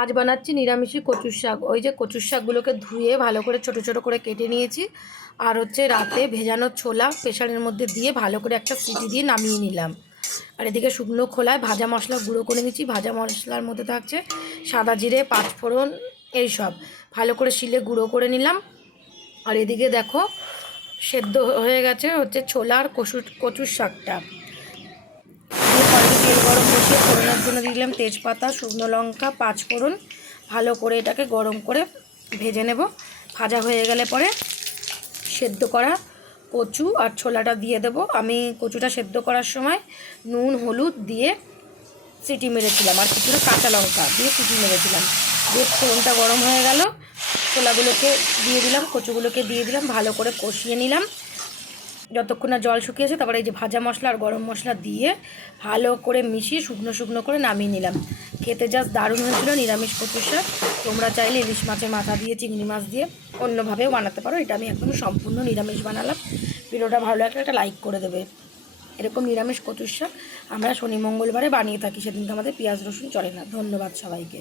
আজ বানাচ্ছি নিরামিষি কচুর শাক। ওই যে কচুর শাকগুলোকে ধুয়ে ভালো করে ছোট ছোট করে কেটে নিয়েছি। আর হচ্ছে রাতে ভেজানো ছোলা প্রেশারের মধ্যে দিয়ে ভালো করে একটা সিটি দিয়ে নামিয়ে নিলাম। আর এদিকে শুকনো খোলায় ভাজা মশলা গুঁড়ো করে নিচ্ছি ভাজা মশলার মধ্যে থাকছে সাদা জিরে, পাঁচফোড়ন এইসব ভালো করে শিলে গুঁড়ো করে নিলাম। আর এদিকে দেখো সেদ্ধ হয়ে গেছে হচ্ছে ছোলা আর কচুর কচুর শাকটা। তেল গরম বসিয়ে ফোড়নের জন্য দিলাম তেজপাতা, শুকনো লঙ্কা পাঁচ ফোড়ন ভালো করে এটাকে গরম করে ভেজে নেব। ভাজা হয়ে গেলে পরে সেদ্ধ করা কচু আর ছোলাটা দিয়ে দেব। আমি কচুটা সেদ্ধ করার সময় নুন, হলুদ দিয়ে সিটি মেরেছিলাম। আর কিছুটা কাঁচা লঙ্কা দিয়ে সিটি মেরেছিলাম। দিয়ে ফোড়নটা গরম হয়ে গেল। ছোলাগুলোকে দিয়ে দিলাম, কচুগুলোকে দিয়ে দিলাম, ভালো করে কষিয়ে নিলাম। যতক্ষণ না জল শুকিয়েছে, তারপরে এই যে ভাজা মশলা আর গরম মশলা দিয়ে ভালো করে মিশিয়ে শুকনো শুকনো করে নামিয়ে নিলাম। খেতে জাস্ট দারুণ হয়েছিল, নিরামিষ কচুর শাক। তোমরা চাইলে ইলিশ মাছের মাথা দিয়ে, চিংড়ি মাছ দিয়ে অন্যভাবেও বানাতে পারো। এটা আমি একদম সম্পূর্ণ নিরামিষ বানালাম। ভিডিওটা ভালো লাগলে একটা লাইক করে দেবে। এরকম নিরামিষ কচুর আমরা শনি মঙ্গলবারে বানিয়ে থাকি। সেদিনকে আমাদের পেঁয়াজ, রসুন চলে না। ধন্যবাদ সবাইকে।